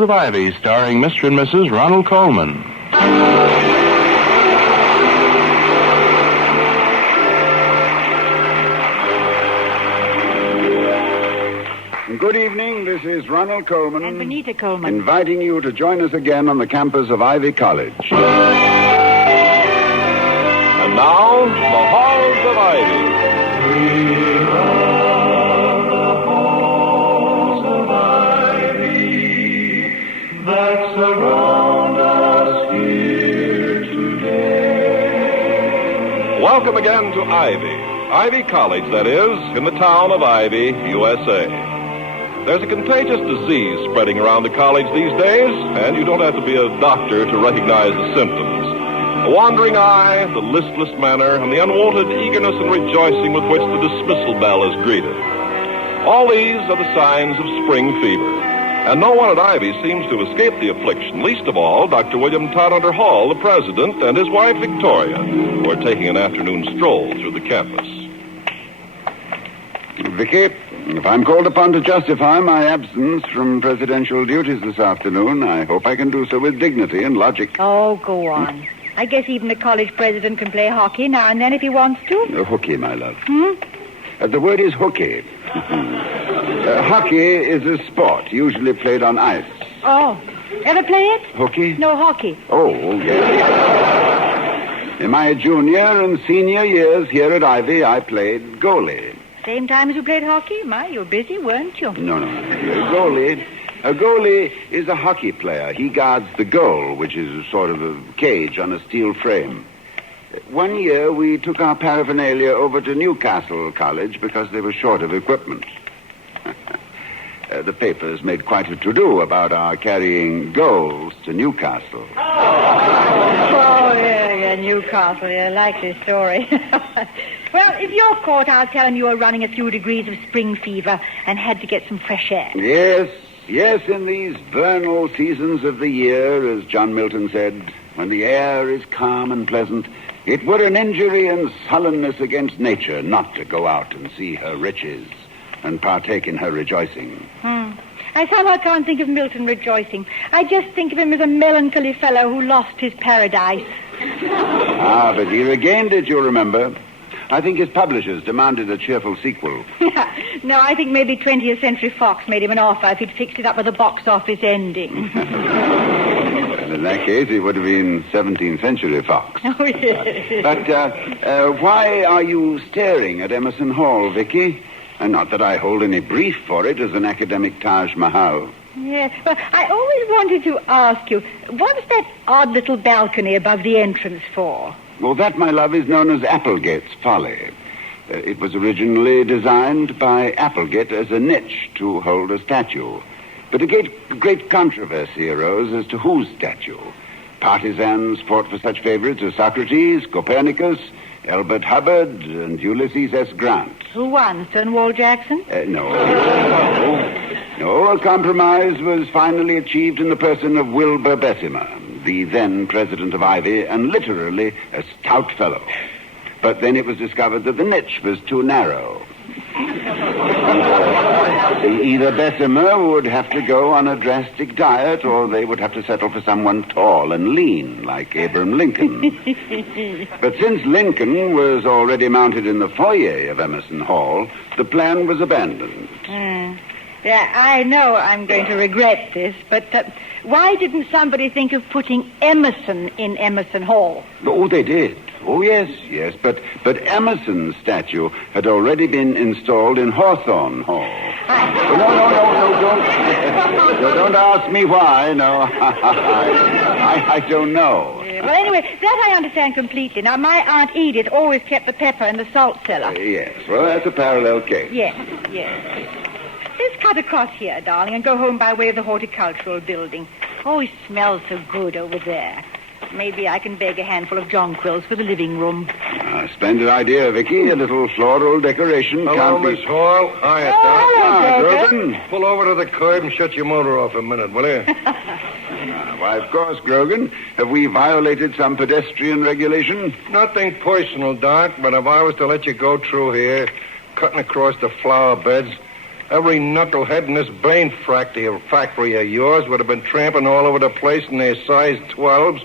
Halls of Ivy, starring Mr. and Mrs. Ronald Colman. Good evening, this is Ronald Colman. And Benita Hume. Inviting you to join us again on the campus of Ivy College. And now, the Halls of Ivy. We love the halls of ivy that surround us here today. Welcome again to Ivy College, that is, in the town of Ivy, USA. There's a contagious disease spreading around the college these days, and you don't have to be a doctor to recognize the symptoms. The wandering eye, the listless manner, and the unwonted eagerness and rejoicing with which the dismissal bell is greeted. All these are the signs of spring fever. And no one at Ivy seems to escape the affliction, least of all Dr. William Todhunter Hall, the president, and his wife Victoria, who are taking an afternoon stroll through the campus. Vicky, if I'm called upon to justify my absence from presidential duties this afternoon, I hope I can do so with dignity and logic. Oh, go on. I guess even the college president can play hockey now and then if he wants to. Hooky, my love. The word is hooky. Hockey is a sport usually played on ice. Oh, ever play it? Hooky? No, hockey. Oh, yes. In my junior and senior years here at Ivy, I played goalie. Same time as you played hockey? My, you were busy, weren't you? No. A goalie is a hockey player. He guards the goal, which is a sort of a cage on a steel frame. One year, we took our paraphernalia over to Newcastle College because they were short of equipment. The papers made quite a to-do about our carrying goals to Newcastle. Oh, yeah, Newcastle. Yeah, I like this story. Well, if you're caught, I'll tell him you were running a few degrees of spring fever and had to get some fresh air. Yes, in these vernal seasons of the year, as John Milton said, when the air is calm and pleasant, it were an injury and sullenness against nature not to go out and see her riches and partake in her rejoicing. I somehow can't think of Milton rejoicing. I just think of him as a melancholy fellow who lost his paradise. But he regained it, you remember. I think his publishers demanded a cheerful sequel. No, I think maybe 20th Century Fox made him an offer if he'd fixed it up with a box office ending. And in that case, it would have been 17th Century Fox. Oh, yes. But why are you staring at Emerson Hall, Vicky? And not that I hold any brief for it as an academic Taj Mahal. Yes, well, I always wanted to ask you, what's that odd little balcony above the entrance for? Well, that, my love, is known as Applegate's Folly. It was originally designed by Applegate as a niche to hold a statue. But a great controversy arose as to whose statue. Partisans fought for such favorites as Socrates, Copernicus, Elbert Hubbard, and Ulysses S. Grant. Who won, Stonewall Jackson? No, a compromise was finally achieved in the person of Wilbur Bessemer, the then president of Ivy, and literally a stout fellow. But then it was discovered that the niche was too narrow. Either Bessemer would have to go on a drastic diet, or they would have to settle for someone tall and lean, like Abraham Lincoln. But since Lincoln was already mounted in the foyer of Emerson Hall, the plan was abandoned. Yeah, I know I'm going to regret this, but why didn't somebody think of putting Emerson in Emerson Hall? Oh, they did. Oh, yes. But Emerson's statue had already been installed in Hawthorne Hall. No, don't ask me why. No, I don't know. Yeah, well, anyway, that I understand completely. Now, my Aunt Edith always kept the pepper in the salt cellar. Yes, well, that's a parallel case. Yes. Let's cut across here, darling, and go home by way of the horticultural building. Oh, it smells so good over there. Maybe I can beg a handful of jonquils for the living room. Splendid idea, Vicky. A little floral decoration. Hello, Miss Hall. Hiya, Doc. Hello, Grogan. Pull over to the curb and shut your motor off a minute, will you? Why, of course, Grogan. Have we violated some pedestrian regulation? Nothing personal, Doc, but if I was to let you go through here, cutting across the flower beds, Every knucklehead in this brain factory of yours would have been tramping all over the place in their size 12s,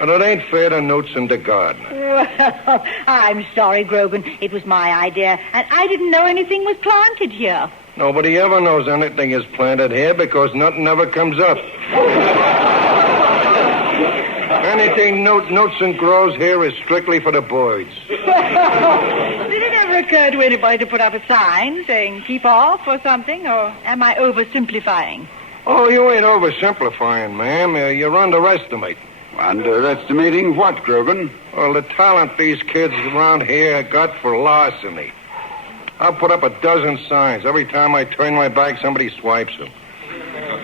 and it ain't fair to Newts and to Gardner. Well, I'm sorry, Grogan. It was my idea, and I didn't know anything was planted here. Nobody ever knows anything is planted here because nothing ever comes up. Anything Newts and grows here is strictly for the boys. Did it ever occur to anybody to put up a sign saying keep off or something, or am I oversimplifying? Oh, you ain't oversimplifying, ma'am. You're underestimating. Underestimating what, Grogan? Well, the talent these kids around here got for larceny. I'll put up a dozen signs. Every time I turn my back, somebody swipes them.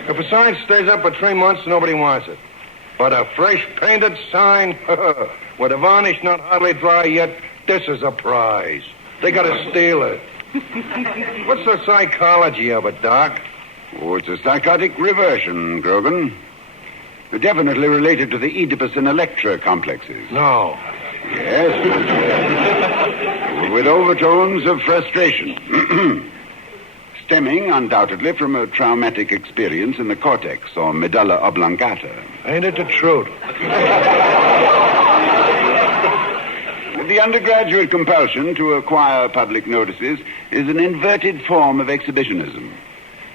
If a sign stays up for 3 months, nobody wants it. But a fresh painted sign, with the varnish not hardly dry yet, this is a prize. They gotta steal it. What's the psychology of it, Doc? Oh, it's a psychotic reversion, Grogan. Definitely related to the Oedipus and Electra complexes. No. Yes, but, with overtones of frustration. Stemming, undoubtedly, from a traumatic experience in the cortex or medulla oblongata. Ain't it the truth? The undergraduate compulsion to acquire public notices is an inverted form of exhibitionism,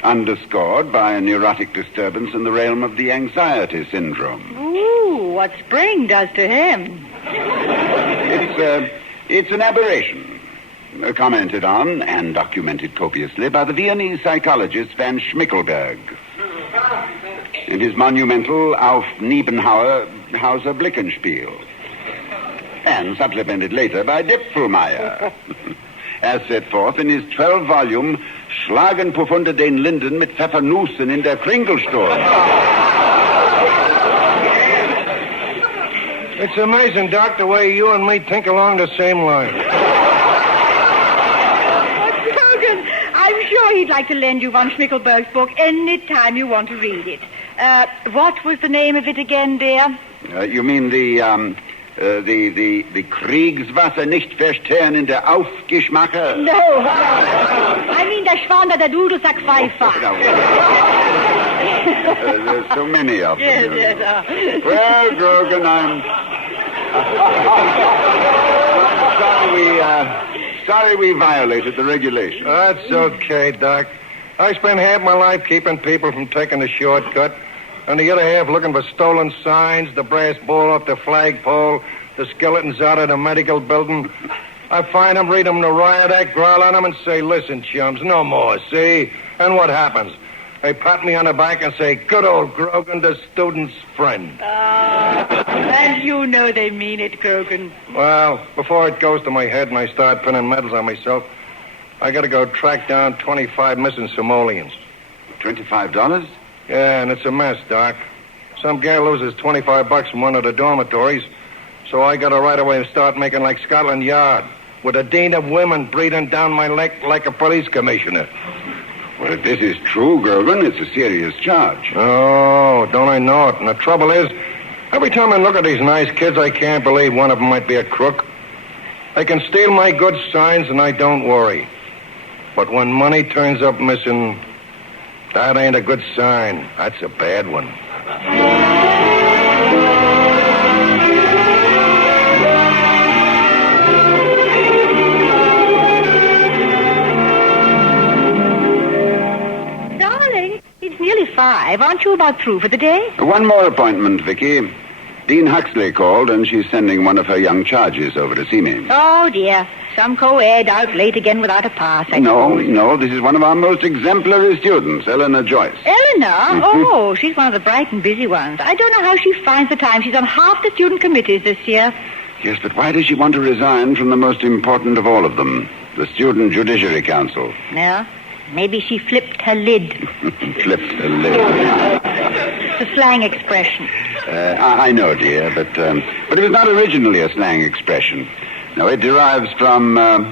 underscored by a neurotic disturbance in the realm of the anxiety syndrome. Ooh, what spring does to him. It's an aberration, commented on and documented copiously by the Viennese psychologist Van Schmickelberg in his monumental Auf Niebenhauer Blickenspiel, and supplemented later by Dipfelmeier, as set forth in his 12-volume Schlagen Profunde den Linden mit Pfeffernussen in der Kringelsturm. It's amazing, Doc, the way you and me think along the same line. Grogan, I'm sure he'd like to lend you Von Schmickelberg's book any time you want to read it. What was the name of it again, dear? You mean the Kriegswasser nicht verstehen in der Aufgeschmache? No, I mean der Schwander der Dudelsack Pfeifer. There's so many of them. Yes. Well, Grogan, I'm sorry we violated the regulations. That's okay, Doc. I spent half my life keeping people from taking the shortcut, and the other half looking for stolen signs, the brass ball off the flagpole, the skeletons out of the medical building. I find them, read them the riot act, growl on them, and say, listen, chums, no more, see? And what happens? They pat me on the back and say, good old Grogan, the student's friend. And you know they mean it, Grogan. Well, before it goes to my head and I start pinning medals on myself, I gotta go track down 25 missing simoleons. $25? Yeah, and it's a mess, Doc. Some gal loses $25 from one of the dormitories, so I gotta right away and start making like Scotland Yard, with a dean of women breathing down my neck like a police commissioner. Well, if this is true, Grogan, it's a serious charge. Oh, don't I know it? And the trouble is, every time I look at these nice kids, I can't believe one of them might be a crook. They can steal my good signs, and I don't worry. But when money turns up missing, that ain't a good sign. That's a bad one. Darling, it's nearly 5. Aren't you about through for the day? One more appointment, Vicky. Dean Huxley called, and she's sending one of her young charges over to see me. Oh, dear. Some co-ed out late again without a pass, I suppose. No, this is one of our most exemplary students, Eleanor Joyce. Eleanor? Oh, she's one of the bright and busy ones. I don't know how she finds the time. She's on half the student committees this year. Yes, but why does she want to resign from the most important of all of them, the Student Judiciary Council? No, maybe she flipped her lid. Flipped her lid. It's a slang expression. I know, dear, but it was not originally a slang expression. No, it derives from our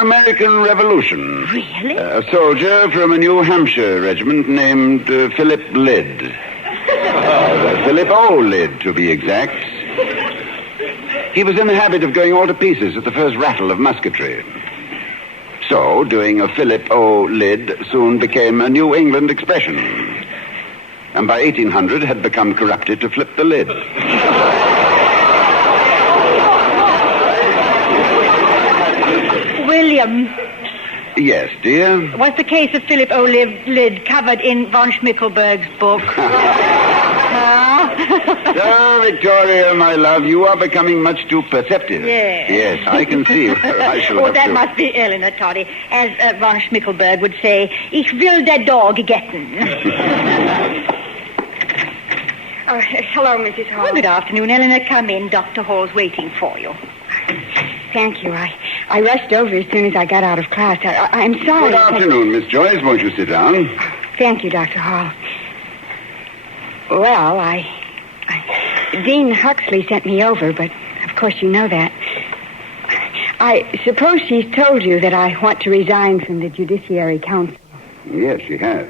American Revolution. Really? A soldier from a New Hampshire regiment named Philip Lyd. Philip O. Lyd, to be exact. He was in the habit of going all to pieces at the first rattle of musketry. So, doing a Philip O. lid soon became a New England expression. And by 1800 had become corrupted to flip the lid. William, Yes, dear? was the case of Philip O. Lid covered in von Schmickelberg's book? Ah, Victoria, my love, you are becoming much too perceptive. Yes. Yes, I can see where I shall have that to... must be Eleanor, Toddy. As von Schmickelberg would say, ich will der Dog getten. Oh, hello, Mrs. Hall. Well, good afternoon, Eleanor. Come in. Dr. Hall's waiting for you. Thank you. I rushed over as soon as I got out of class. I'm sorry. Good afternoon, Miss Joyce. Won't you sit down? Thank you, Dr. Hall. Well, Dean Huxley sent me over, but of course you know that. I suppose she's told you that I want to resign from the Judiciary Council. Yes, she has.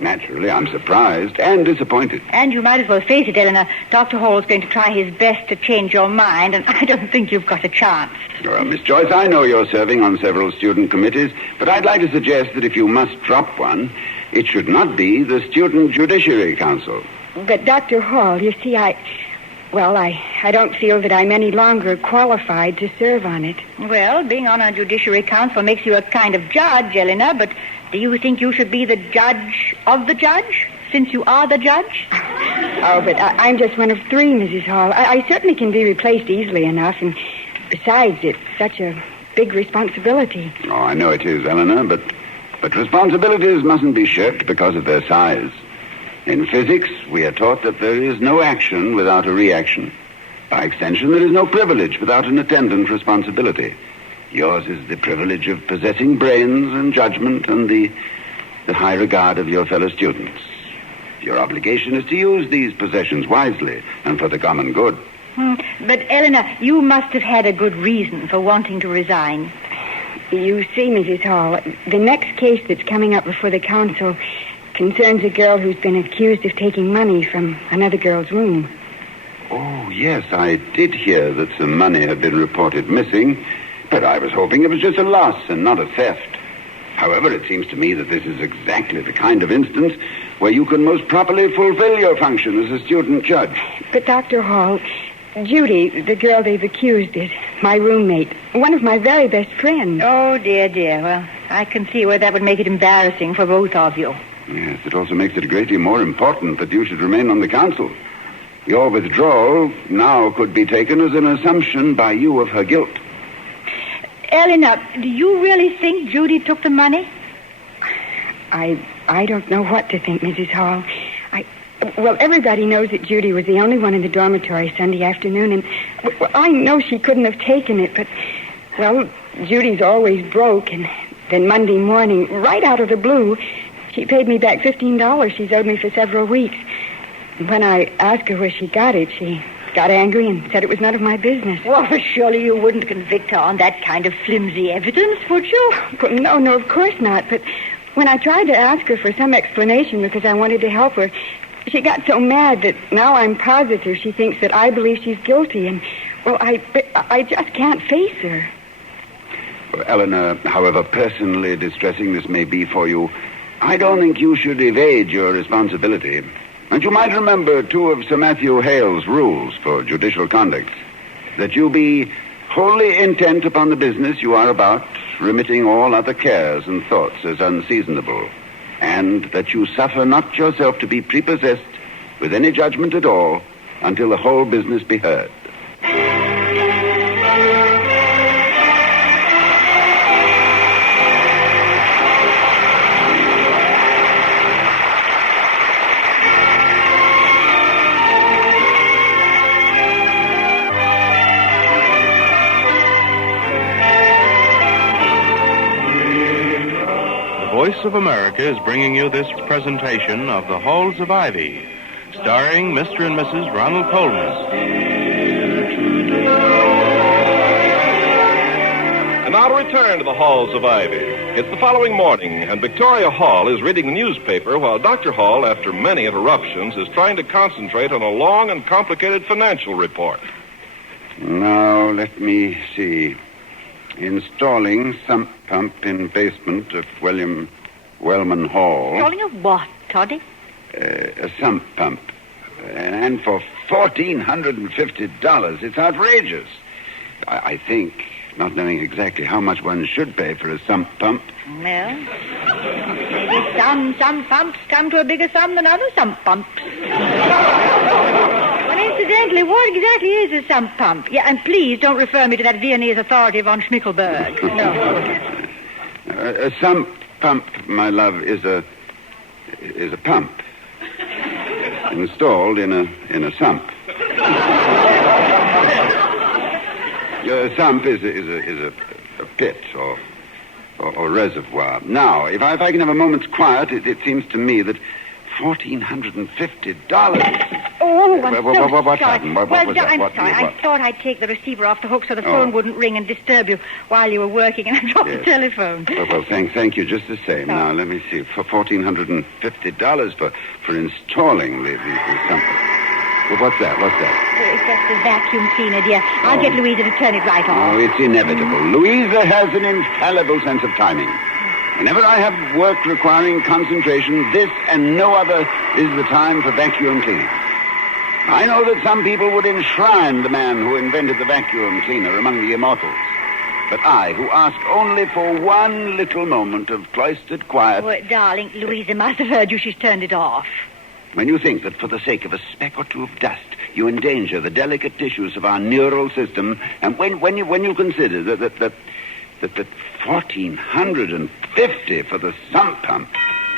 Naturally, I'm surprised and disappointed. And you might as well face it, Eleanor. Dr. Hall's going to try his best to change your mind, and I don't think you've got a chance. Well, Miss Joyce, I know you're serving on several student committees, but I'd like to suggest that if you must drop one, it should not be the Student Judiciary Council. But, Dr. Hall, you see, I don't feel that I'm any longer qualified to serve on it. Well, being on a Judiciary Council makes you a kind of judge, Eleanor, but do you think you should be the judge of the judge, since you are the judge? Oh, but I'm just one of three, Mrs. Hall. I certainly can be replaced easily enough, and besides, it's such a big responsibility. Oh, I know it is, Eleanor, but responsibilities mustn't be shirked because of their size. In physics, we are taught that there is no action without a reaction. By extension, there is no privilege without an attendant responsibility. Yours is the privilege of possessing brains and judgment and the high regard of your fellow students. Your obligation is to use these possessions wisely and for the common good. But, Eleanor, you must have had a good reason for wanting to resign. You see, Mrs. Hall, the next case that's coming up before the council concerns a girl who's been accused of taking money from another girl's room. Oh, yes, I did hear that some money had been reported missing, but I was hoping it was just a loss and not a theft. However, it seems to me that this is exactly the kind of instance where you can most properly fulfill your function as a student judge. But, Dr. Hall, Judy, the girl they've accused, is my roommate, one of my very best friends. Oh, dear. Well, I can see where that would make it embarrassing for both of you. Yes, it also makes it greatly more important that you should remain on the council. Your withdrawal now could be taken as an assumption by you of her guilt. Eleanor, do you really think Judy took the money? I don't know what to think, Mrs. Hall. Well, everybody knows that Judy was the only one in the dormitory Sunday afternoon, and I know she couldn't have taken it, but, well, Judy's always broke, and then Monday morning, right out of the blue, she paid me back $15 she's owed me for several weeks. When I asked her where she got it, she got angry and said it was none of my business. Well, surely you wouldn't convict her on that kind of flimsy evidence, would you? Well, no, of course not. But when I tried to ask her for some explanation because I wanted to help her, she got so mad that now I'm positive she thinks that I believe she's guilty. And, well, I just can't face her. Well, Eleanor, however personally distressing this may be for you, I don't think you should evade your responsibility. And you might remember two of Sir Matthew Hale's rules for judicial conduct. That you be wholly intent upon the business you are about, remitting all other cares and thoughts as unseasonable. And that you suffer not yourself to be prepossessed with any judgment at all until the whole business be heard. The Voice of America is bringing you this presentation of The Halls of Ivy, starring Mr. and Mrs. Ronald Colman. And now to return to the Halls of Ivy. It's the following morning, and Victoria Hall is reading the newspaper while Dr. Hall, after many interruptions, is trying to concentrate on a long and complicated financial report. Now, let me see. Installing sump pump in basement of Wellman Hall. Calling a what, Toddy? A sump pump. And for $1,450. It's outrageous. I think, not knowing exactly how much one should pay for a sump pump. Well, maybe some pumps come to a bigger sum than other sump pumps. Well, incidentally, what exactly is a sump pump? Yeah, and please don't refer me to that Viennese authority von Schmickelberg. No. A sump pump, my love, is a pump installed in a sump. A sump is a pit or reservoir. Now, if I can have a moment's quiet, it seems to me that $1,450. Oh, I'm What sorry. happened? What well, was that? I'm What- sorry. what? I thought I'd take the receiver off the hook so the phone wouldn't ring and disturb you while you were working, and I dropped the telephone. Well, thank you just the same. Sorry. Now, let me see. For $1,450 for installing the sump. Well, what's that? It's just a vacuum cleaner, dear. I'll get Louisa to turn it right Oh, off. it's inevitable. Louisa has an infallible sense of timing. Whenever I have work requiring concentration, this and no other is the time for vacuum cleaning. I know that some people would enshrine the man who invented the vacuum cleaner among the immortals. But I, who ask only for one little moment of cloistered quiet... Well, darling, Louisa must have heard you. She's turned it off. When you think that for the sake of a speck or two of dust, you endanger the delicate tissues of our neural system, and when you consider that $1,450 for the sump pump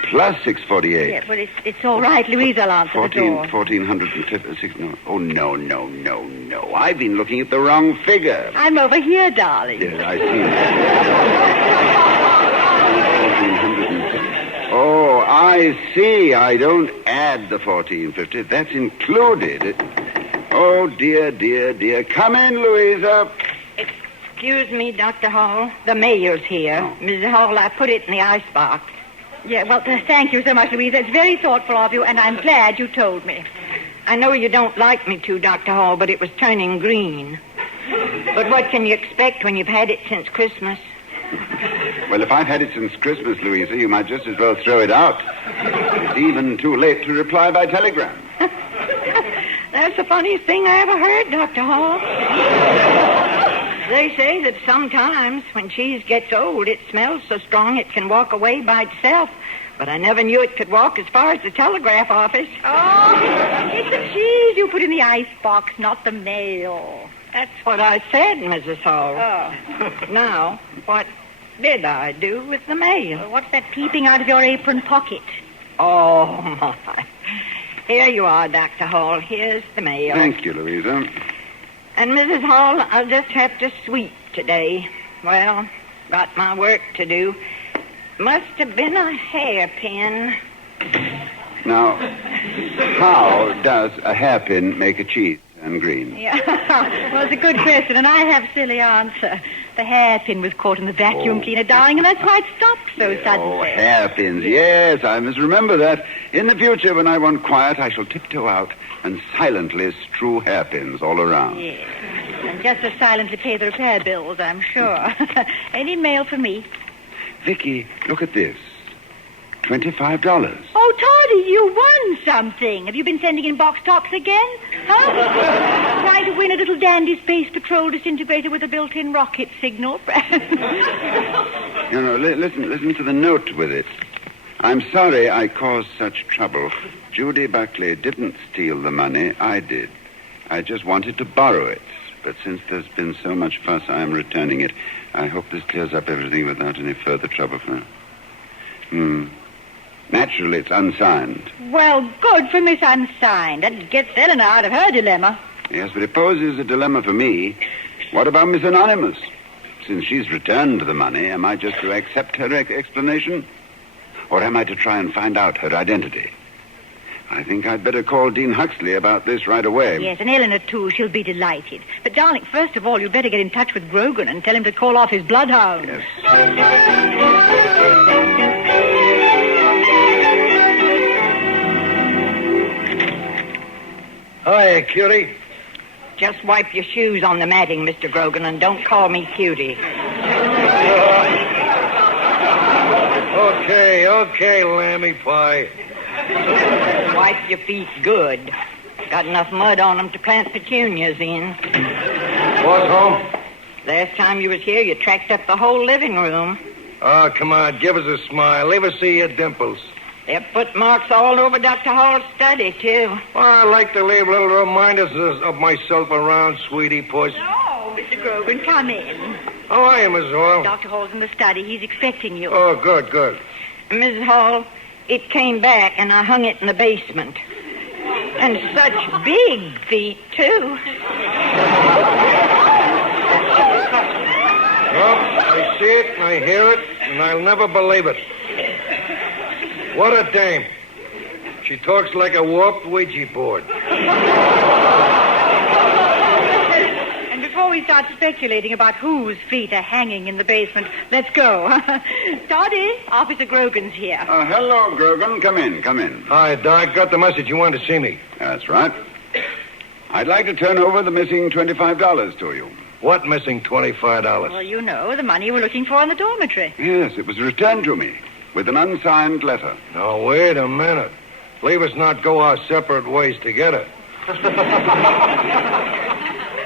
plus $648. Yeah, well, it's all right. Louisa will answer the door. 1,456. No. Oh, no. I've been looking at the wrong figure. I'm over here, darling. Yes, I see. 1,450. Oh, I see. I don't add the 1,450. That's included. Oh, dear. Come in, Louisa. Excuse me, Dr. Hall. The mail's here. Mrs. Hall, I put it in the icebox. Yeah, well, thank you so much, Louisa. It's very thoughtful of you, and I'm glad you told me. I know you don't like me to, Dr. Hall, but it was turning green. But what can you expect when you've had it since Christmas? Well, if I've had it since Christmas, Louisa, you might just as well throw it out. It's even too late to reply by telegram. That's the funniest thing I ever heard, Dr. Hall. They say that sometimes when cheese gets old, it smells so strong it can walk away by itself. But I never knew it could walk as far as the telegraph office. Oh, it's the cheese you put in the icebox, not the mail. That's what I said, Mrs. Hall. Oh. Now, what did I do with the mail? Well, what's that peeping out of your apron pocket? Oh, my. Here you are, Dr. Hall. Here's the mail. Thank you, Louisa. And, Mrs. Hall, I'll just have to sweep today. Well, got my work to do. Must have been a hairpin. Now, how does a hairpin make a cheese turn green? Yeah, well, it's a good question, and I have a silly answer. The hairpin was caught in the vacuum cleaner, darling, and that's why it stopped so suddenly. Oh, hairpins. Yes, I must remember that. In the future, when I want quiet, I shall tiptoe out and silently strew hairpins all around. Yes, and just as silently pay the repair bills, I'm sure. Any mail for me? Vicky, look at this. $25. Oh, Toddy, you won something. Have you been sending in box tops again? Huh? Trying to win a little dandy space patrol disintegrator with a built-in rocket signal? Listen to the note with it. I'm sorry I caused such trouble. Judy Buckley didn't steal the money. I did. I just wanted to borrow it. But since there's been so much fuss, I am returning it. I hope this clears up everything without any further trouble for her. Naturally, it's unsigned. Well, good for Miss Unsigned. That gets Eleanor out of her dilemma. Yes, but it poses a dilemma for me. What about Miss Anonymous? Since she's returned the money, am I just to accept her explanation? Or am I to try and find out her identity? I think I'd better call Dean Huxley about this right away. Yes, and Eleanor, too. She'll be delighted. But, darling, first of all, you'd better get in touch with Grogan and tell him to call off his bloodhound. Yes. Hiya, cutie. Just wipe your shoes on the matting, Mr. Grogan, and don't call me cutie. Okay, lammy pie. Wipe your feet good. Got enough mud on them to plant petunias in. What's home? Last time you was here, you tracked up the whole living room. Oh, come on, give us a smile. Let us see your dimples. There are footmarks all over Dr. Hall's study, too. Well, I like to leave little reminders of myself around, sweetie puss. Oh, Mr. Grogan, come in. How are you, Miss Hall? Dr. Hall's in the study. He's expecting you. Oh, good. Mrs. Hall, it came back, and I hung it in the basement. And such big feet, too. Well, I see it, and I hear it, and I'll never believe it. What a dame. She talks like a warped Ouija board. And before we start speculating about whose feet are hanging in the basement, let's go. Toddy, Officer Grogan's here. Hello, Grogan. Come in. Hi, Doc. Got the message you wanted to see me. That's right. I'd like to turn over the missing $25 to you. What missing $25? Well, you know, the money we're looking for in the dormitory. Yes, it was returned to me with an unsigned letter. Now, wait a minute. Leave us not go our separate ways together.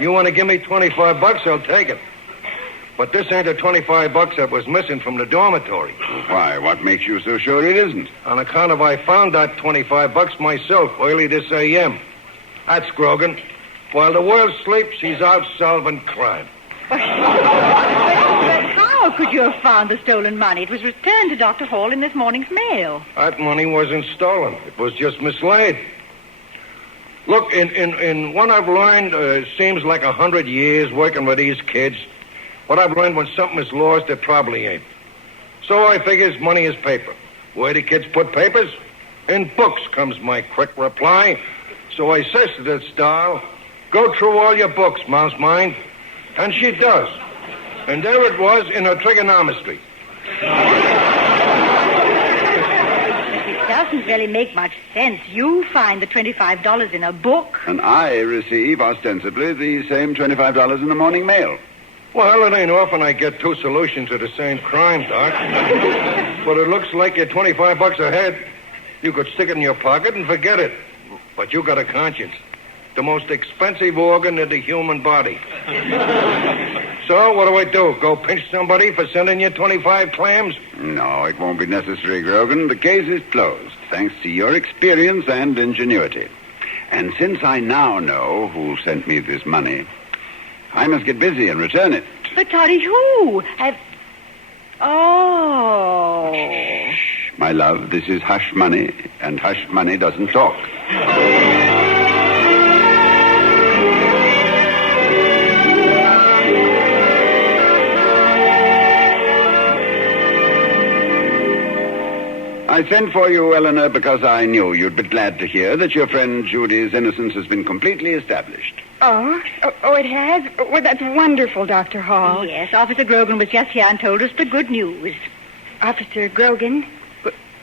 You want to give me $25, I'll take it. But this ain't the $25 that was missing from the dormitory. Why, what makes you so sure it isn't? On account of I found that $25 myself early this a.m. That's Grogan. While the world sleeps, he's out solving crime. But how could you have found the stolen money? It was returned to Dr. Hall in this morning's mail. That money wasn't stolen. It was just mislaid. Look, in what I've learned, seems like 100 years working with these kids. What I've learned, when something is lost, it probably ain't. So I figures money is paper. Where do kids put papers? In books, comes my quick reply. So I says to this doll, go through all your books, mouse mind. And she does. And there it was in her trigonometry. It doesn't really make much sense. You find the $25 in a book. And I receive, ostensibly, the same $25 in the morning mail. Well, it ain't often I get two solutions to the same crime, Doc. But it looks like you're $25 ahead. You could stick it in your pocket and forget it. But you got a conscience. The most expensive organ in the human body. So, what do? Go pinch somebody for sending you 25 clams? No, it won't be necessary, Grogan. The case is closed, thanks to your experience and ingenuity. And since I now know who sent me this money, I must get busy and return it. But, Toddy, who? Oh. Shh, my love, this is hush money, and hush money doesn't talk. I sent for you, Eleanor, because I knew you'd be glad to hear that your friend Judy's innocence has been completely established. Oh, it has? Well, that's wonderful, Dr. Hall. Yes, Officer Grogan was just here and told us the good news. Officer Grogan?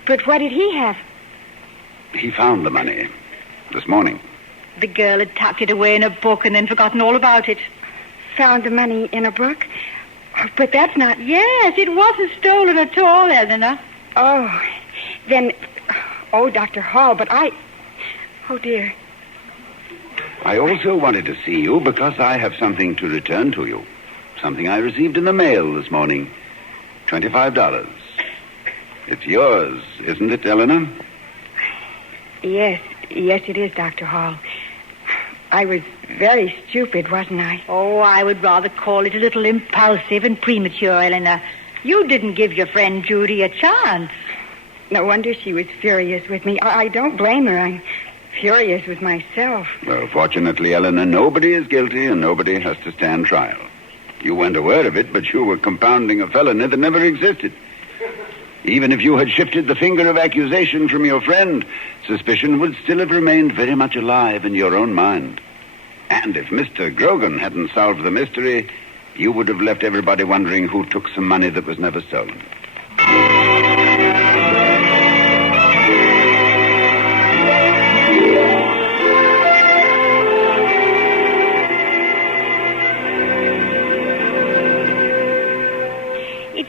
But what did he have? He found the money this morning. The girl had tucked it away in a book and then forgotten all about it. Found the money in a book? But that's not... Yes, it wasn't stolen at all, Eleanor. Oh, then... Oh, Dr. Hall, but I... Oh, dear. I also wanted to see you because I have something to return to you. Something I received in the mail this morning. $25. It's yours, isn't it, Eleanor? Yes, it is, Dr. Hall. I was very stupid, wasn't I? Oh, I would rather call it a little impulsive and premature, Eleanor. You didn't give your friend Judy a chance. No wonder she was furious with me. I don't blame her. I'm furious with myself. Well, fortunately, Eleanor, nobody is guilty and nobody has to stand trial. You weren't aware of it, but you were compounding a felony that never existed. Even if you had shifted the finger of accusation from your friend, suspicion would still have remained very much alive in your own mind. And if Mr. Grogan hadn't solved the mystery, you would have left everybody wondering who took some money that was never stolen.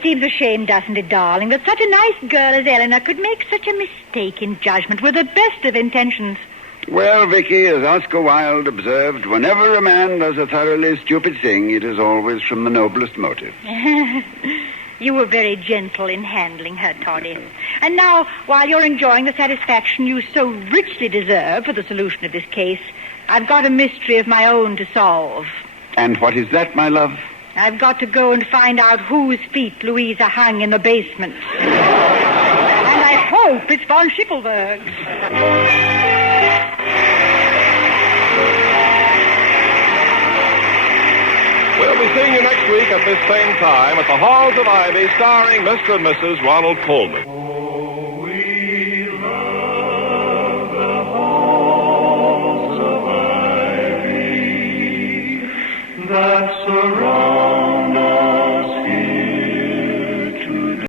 seems a shame, doesn't it, darling, that such a nice girl as Eleanor could make such a mistake in judgment with the best of intentions. Well, Vicky, as Oscar Wilde observed, whenever a man does a thoroughly stupid thing, it is always from the noblest motive. You were very gentle in handling her, Toddy. And now, while you're enjoying the satisfaction you so richly deserve for the solution of this case, I've got a mystery of my own to solve. And what is that, my love? I've got to go and find out whose feet Louisa hung in the basement. And I hope it's von Schickelberg's. We'll be seeing you next week at this same time at the Halls of Ivy, starring Mr. and Mrs. Ronald Colman. Oh, we love the halls of ivy that surround